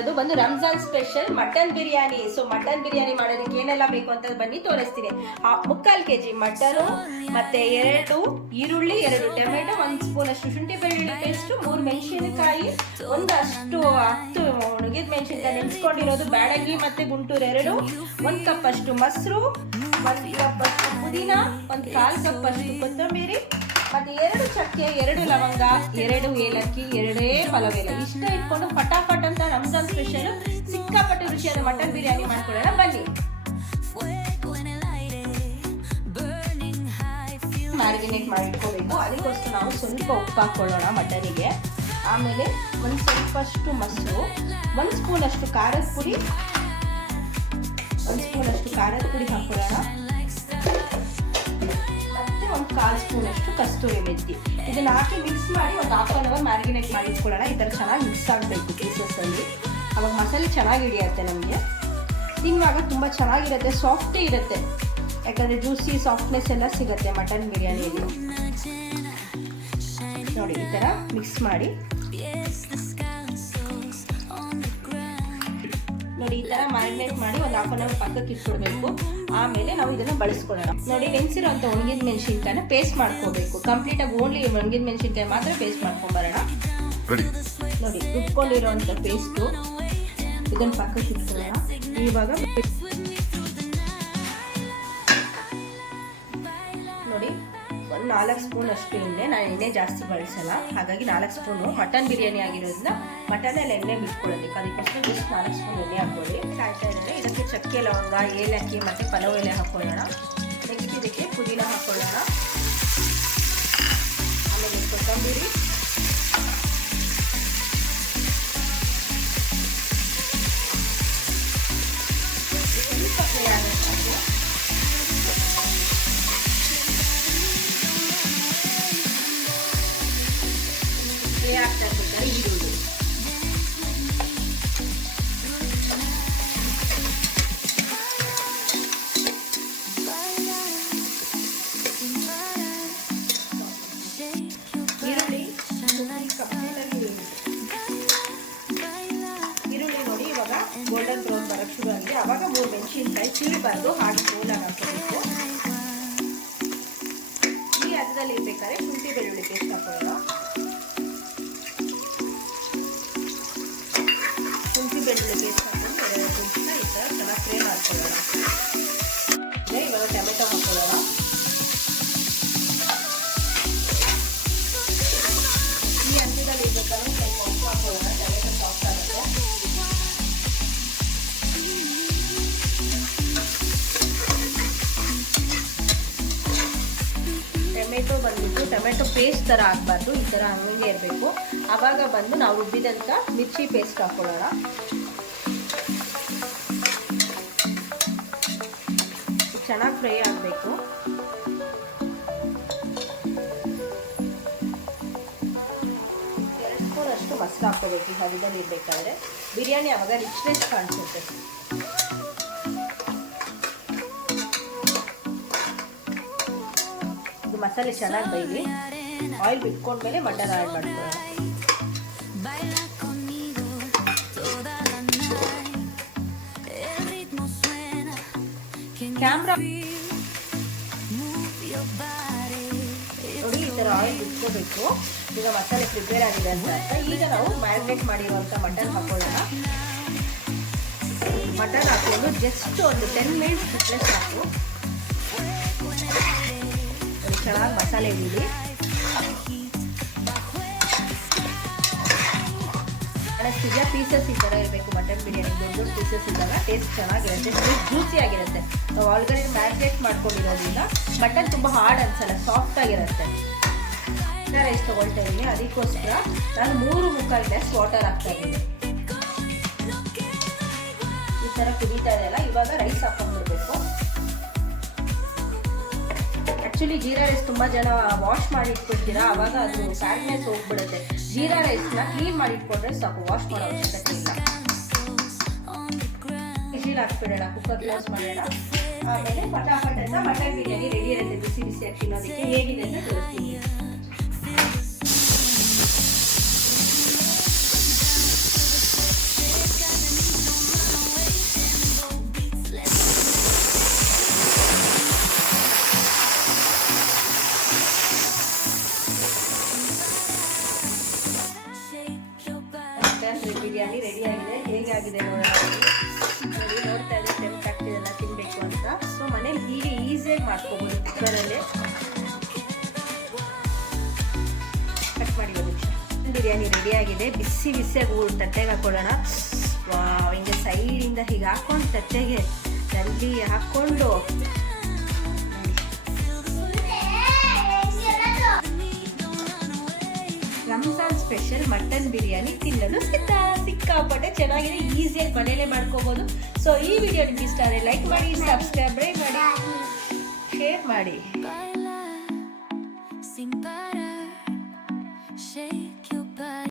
ಅದು ಬಂದು Ramzan special mutton biryani. So mutton biryani ಮಾಡೋದಕ್ಕೆ ಏನೆಲ್ಲ ಬೇಕು ಅಂತ ಬನ್ನಿ ತೋರಿಸ್ತೀನಿ. 3/4 kg ಮಟನು, ಮತ್ತೆ 2 ಈರುಳ್ಳಿ, 2 ಟೊಮೆಟೊ, 1 ಸ್ಪೂನ್ ಅಷ್ಟು ಶುಂಠಿ ಬೆಳ್ಳುಳ್ಳಿ ಪೇಸ್ಟ್, 3 ಮೆಣಸಿನಕಾಯಿ, ಒಂದಷ್ಟು 10 ಒಣಗಿದ ಮೆಣಸಿನಕಾಯಿ ನೆನೆಸ್ಕೊಂಡಿರೋದು, ಬ್ಯಾಡಗಿ ಮತ್ತೆ ಗುಂಟೂರು 2, 1 ಕಪ್ ಅಷ್ಟು ಮೊಸರು, 1 ಕಪ್ ಅಷ್ಟು ಪುದೀನ, 1/4 ಕಪ್ ಅಷ್ಟು ಕೊತ್ತಂಬರಿ, ಮತ್ತೆ 2 ಚಕ್ಕೆ, 2 ಲವಂಗ, 2 ಏಲಕ್ಕಿ, 2 ಪಲಾವ್ ಎಲೆ. ಇಷ್ಟ ಇಟ್ಕೊಂಡು ಫಟಾಫಟ್ ಅಂತ ರಂಜಾನ್ ಸ್ಪೆಷಲ್ ಸಿಕ್ಕಾಪಟ್ಟೆ ರುಚಿಯಾದ ಮಟನ್ ಬಿರಿಯಾನಿ ಮಾಡ್ಕೊಳ್ಳೋಣ ಬನ್ನಿ. ಮ್ಯಾರಿನೇಟ್ ಮಾಡಿ ಇಟ್ಕೋಬೇಕು. ಅದಕ್ಕೋಸ್ಕರ ನಾವು ಸ್ವಲ್ಪ ಉಪ್ಪು ಹಾಕೊಳ್ಳೋಣ ಮಟನಿಗೆ. ಆಮೇಲೆ ಒಂದು ಸ್ವಲ್ಪಷ್ಟು ಮೊಸರು, 1 ಸ್ಪೂನ್ ಅಷ್ಟು ಖಾರದ ಪುಡಿ, 1 ಸ್ಪೂನ್ ಅಷ್ಟು ಖಾರದ ಪುಡಿ ಹಾಕೊಳ್ಳೋಣ. ಮತ್ತೆ 1/4 ಸ್ಪೂನ್ ಅಷ್ಟು ಕಸ್ತೂರಿ ಮೆಥಿ. ಇದನ್ನ ಹಾಕಿ ಮಿಕ್ಸ್ ಮಾಡಿ ಒಂದು 1/2 hour ಮ್ಯಾರಿನೇಟ್ ಮಾಡಿ ಇಟ್ಕೊಳ್ಳೋಣ. ಈ ಥರ ಚೆನ್ನಾಗಿ ಮಿಕ್ಸ್ ಆಗಬೇಕು ಪೀಸಸ್ಸಲ್ಲಿ. ಅವಾಗ ಮಸಾಲೆ ಚೆನ್ನಾಗಿ ಹಿಡಿಯುತ್ತೆ. ನಮಗೆ ತಿನ್ನುವಾಗ ತುಂಬ ಚೆನ್ನಾಗಿರುತ್ತೆ, ಸಾಫ್ಟೇ ಇರುತ್ತೆ. ಯಾಕಂದರೆ ಜ್ಯೂಸಿ ಸಾಫ್ಟ್ನೆಸ್ ಎಲ್ಲ ಸಿಗುತ್ತೆ ಮಟನ್ ಬಿರಿಯಾನಿಯಲ್ಲಿ. ನೋಡಿ ಈ ಥರ ಮಿಕ್ಸ್ ಮಾಡಿ ನೋಡಿ ಈ ಥರ ಮ್ಯಾರಿನೇಟ್ ಮಾಡಿ ಒಂದು 1/2 hour ಪಕ್ಕಕ್ಕೆ ಇಟ್ಕೊಳ್ಬೇಕು. ಆಮೇಲೆ ನಾವು ಇದನ್ನು ಬಳಸ್ಕೊಳ್ಳೋಣ. ನೋಡಿ ನೆನೆಸಿರೋಂಥ ಒಣಗಿದ ಮೆಣಸಿನ್ಕಾಯಿನ ಪೇಸ್ಟ್ ಮಾಡ್ಕೋಬೇಕು. ಕಂಪ್ಲೀಟಾಗಿ ಓನ್ಲಿ ಒಣಗಿದ ಮೆಣಸಿನ್ಕಾಯಿ ಮಾತ್ರ ಪೇಸ್ಟ್ ಮಾಡ್ಕೊಂಬರೋಣ. ನೋಡಿ ರುಬ್ಕೊಂಡಿರೋಂಥ ಪೇಸ್ಟು ಇದನ್ನು ಪಕ್ಕಕ್ಕೆ ಇಟ್ಕೊಳ್ಳೋಣ. ಇವಾಗ ನೋಡಿ ಒಂದು 4 ಸ್ಪೂನ್ ಅಷ್ಟು ಎಣ್ಣೆ. ನಾನು ಎಣ್ಣೆ ಜಾಸ್ತಿ ಬಳಸಲ್ಲ, ಹಾಗಾಗಿ 4 ಸ್ಪೂನು. ಮಟನ್ ಬಿರಿಯಾನಿ ಆಗಿರೋದ್ರಿಂದ ಮಟನಲ್ಲಿ ಎಣ್ಣೆ ಬಿಟ್ಕೊಳ್ಳೋದಕ್ಕೆ ಅದಕ್ಕೋಸ್ಕರ ಜಸ್ಟ್ 4 ಸ್ಪೂನ್ ಎಣ್ಣೆ ಹಾಕ್ಕೊಳ್ಳಿ. ಕಾಯ್ತಾ ಇದ್ದಾರೆ. ಇದಕ್ಕೆ ಚಕ್ಕೆ, ಲವಂಗ, ಏಲಕ್ಕಿ ಮತ್ತು ಪಲಾವ್ ಎಲೆ ಹಾಕ್ಕೊಳ್ಳೋಣ. ನೆಕ್ಸ್ಟ್ ಇದಕ್ಕೆ ಪುದೀನ ಹಾಕ್ಕೊಳ್ಳೋಣ. ಆಮೇಲೆ ಕೊತ್ತಂಬರಿ, ಆಗ್ತಾ ಇರ್ಬೇಕಾದ್ರೆ ಈರುಳ್ಳಿ, ನೋಡಿ ಇವಾಗ ಗೋಲ್ಡನ್ ಬ್ರೌನ್ ಬರಕ್ಕೆ ಶುರು ಆಗಿದೆ. ಅವಾಗ 3 ಮೆಣಸಿನಕಾಯಿ ಸೀಳಬಾರ್ದು, ಹಾಗೆ ಗೋಲಾಗಿ ಹಾಕೋಬೇಕು. ಈ ಹದದಲ್ಲಿ ಇರ್ಬೇಕಾದ್ರೆ ಶುಂಠಿ ಬೆಳ್ಳುಳ್ಳಿ ಪೇಸ್ಟ್ ಹಾಕೊಳ್ಳೋಣ. ಶುಂಠಿ ಬೆಳ್ಳುಳ್ಳಿ ಪೇಸ್ಟ್ ಹಾಕೊಂಡು 2 ನಿಮಿಷ ಈ ಥರ ಚೆನ್ನಾಗಿ ಫ್ರೈ ಮಾಡ್ಕೊಳ್ಳೋಣ. ಇವಾಗ ಟೊಮೆಟೊ ಹಾಕೊಳ್ಳೋಣ. ಈ ಹಂತದಲ್ಲಿ ಇರ್ಬೇಕಾದ್ರೆ ಸ್ವಲ್ಪ ಉಪ್ಪು ಹಾಕೊಳ್ಳೋಣ. ಟೊಮೆಟೊ ಸಾಫ್ಟ್ ಆಗುತ್ತೆ. ಟೊಮೆಟೊ ಬಂದ್ಬಿಟ್ಟು ಟೊಮೆಟೊ ಪೇಸ್ಟ್ ಥರ ಆಗಬಾರ್ದು, ಈ ಥರ ಹಂಗೆ ಇರಬೇಕು. ಆವಾಗ ಬಂದು ನಾವು ರುಬ್ಬಿದಂಥ ಮಿರ್ಚಿ ಪೇಸ್ಟ್ ಹಾಕೊಳ್ಳೋಣ. ಚೆನ್ನಾಗಿ ಫ್ರೈ ಆಗಬೇಕು. ಅಷ್ಟು ಮೊಸರು ಹಾಕೋಬೇಕು. ಈ ಹದದಲ್ಲಿ ಇರಬೇಕಾದ್ರೆ ಬಿರಿಯಾನಿ ಆವಾಗ ರಿಚ್ನೆಸ್ ಕಾಣಿಸುತ್ತೆ. ಇದು ಮಸಾಲೆ ಚೆನ್ನಾಗಿ ಬೈಲಿ. ಆಯಿಲ್ ಬಿಟ್ಕೊಂಡ್ಮೇಲೆ ಮಟನ್ ಆ್ಯಡ್ ಮಾಡ್ಕೊಳ್ಳೋಣ. ಕ್ಯಾಮ್ರಾ ನೋಡಿ ಈ ಥರ ಆಯಿಲ್ ಬಿಟ್ಕೋಬೇಕು. ಈಗ ಮಸಾಲೆ ಪ್ರಿಪೇರ್ ಆಗಿದೆ ಅಂತ ಅರ್ಥ. ಈಗ ನಾವು ಮ್ಯಾರಿನೇಟ್ ಮಾಡಿರುವಂಥ ಮಟನ್ ಹಾಕೊಳ್ಳೋಣ. ಮಟನ್ ಹಾಕೊಂಡು ಜಸ್ಟ್ ಒಂದು 10 ಮಿನಿಟ್ಸ್ ಬಿಟ್ಟರೆ ಸಾಕು. ಚೆನ್ನಾಗಿ ಮಸಾಲೆ ಹಿಡೀಲಿ. ಸಿಗೋ ಪೀಸಸ್ ಈ ಥರ ಇರಬೇಕು. ಮಟನ್ ಬಿರಿಯಾನಿ ದೊಡ್ಡ ಪೀಸಸ್ ಇದ್ದಾಗ ಟೇಸ್ಟ್ ಚೆನ್ನಾಗಿರುತ್ತೆ, ಜ್ಯೂಸಿ ಆಗಿರುತ್ತೆ. ನಾವು ಆಲ್ರೆಡಿ ಮ್ಯಾರಿನೇಟ್ ಮಾಡ್ಕೊಂಡಿರೋದ್ರಿಂದ ಮಟನ್ ತುಂಬ ಹಾರ್ಡ್ ಅನ್ಸಲ್ಲ, ಸಾಫ್ಟ್ ಆಗಿರುತ್ತೆ. ರೈಸ್ ತೊಗೊಳ್ತಾ ಇದ್ದೀನಿ. ಅದಕ್ಕೋಸ್ಕರ ನಾನು 3/4 ಗ್ಲಾಸ್ ವಾಟರ್ ಹಾಕ್ತಾ ಇದ್ದೀನಿ. ಈ ಥರ ಕುದೀತಾ ಇದೆಯಲ್ಲ, ಇವಾಗ ರೈಸ್ ಹಾಕೊಂಡ್ಬಿಡ್ಬೇಕು. ಆ್ಯಕ್ಚುಲಿ ಜೀರಾ ರೈಸ್ ತುಂಬ ಜನ ವಾಶ್ ಮಾಡಿ ಇಟ್ಕೊಳ್ತೀರಾ, ಆವಾಗ ಅದು ಸ್ಯಾಡ್ನೆಸ್ ಹೋಗ್ಬಿಡುತ್ತೆ. ಜೀರಾ ರೈಸ್ನ ಕ್ಲೀನ್ ಮಾಡಿ ಇಟ್ಕೊಂಡ್ರೆ ಸಾಕು, ವಾಶ್ ಮಾಡೋ ಅವಶ್ಯಕತೆ ಇಲ್ಲ. ವಿಜಿಲ್ ಹಾಕ್ಬಿಡೋಣ, ಕುಕ್ಕರ್ ಕ್ಲೋಸ್ ಮಾಡೋಣ. ಆಮೇಲೆ ಫಟಾಫಟ್ ಅಂತ ಮಟನ್ ಬಿರಿಯಾನಿ ರೆಡಿ ಇರುತ್ತೆ. ಬಿಸಿ ಬಿಸಿಯಾಗಿ ತಿನ್ನೋದಕ್ಕೆ ಹೇಗಿದೆ ಅಂತ ತೋರಿಸ್ತೀನಿ. ಮಟನ್ ಬಿರಿಯಾನಿ ರೆಡಿ ಆಗಿದೆ. ಹೇಗಾಗಿದೆ ನೋಡೋಣ. ನೋಡಿ, ನೋಡ್ತಾ ಇದ್ರೆ ಟೆಂಪ್ಟ್ ಆಗ್ತಿದೆಲ್ಲ ತಿನ್ನಬೇಕು ಅಂತ. ಸೊ ಮನೇಲಿ ಹೀಗೆ ಈಸಿಯಾಗಿ ಮಾಡ್ಕೋಬೋದು ಕುಕ್ಕರಲ್ಲಿ. ಕಟ್ ಮಾಡಿ ಒಂದು ನಿಮಿಷ. ಬಿರಿಯಾನಿ ರೆಡಿ ಆಗಿದೆ. ಬಿಸಿ ಬಿಸಿಯಾಗಿ ತಟ್ಟೆಗೆ ಹಾಕೊಳ್ಳೋಣ. ಹಿಂಗೆ ಸೈಡಿಂದ ಹೀಗೆ ಹಾಕೊಂಡು ತಟ್ಟೆಗೆ ಜಲ್ದಿ ಹಾಕ್ಕೊಂಡು ರಂಜಾನ್ ಸ್ಪೆಷಲ್ ಮಟನ್ ಬಿರಿಯಾನಿ ತಿನ್ನಲು ಸಿಕ್ಕಾಪಟ್ಟೆ ಚೆನ್ನಾಗಿದೆ. ಈಸಿಯಾಗಿ ಮನೇಲೆ ಮಾಡ್ಕೋಬಹುದು. ಸೊ ಈ ವಿಡಿಯೋ ನಿಮ್ಗೆ ಇಷ್ಟ ಆದರೆ ಲೈಕ್ ಮಾಡಿ, ಸಬ್ಸ್ಕ್ರೈಬ್ ಮಾಡಿ, ಶೇರ್ ಮಾಡಿ.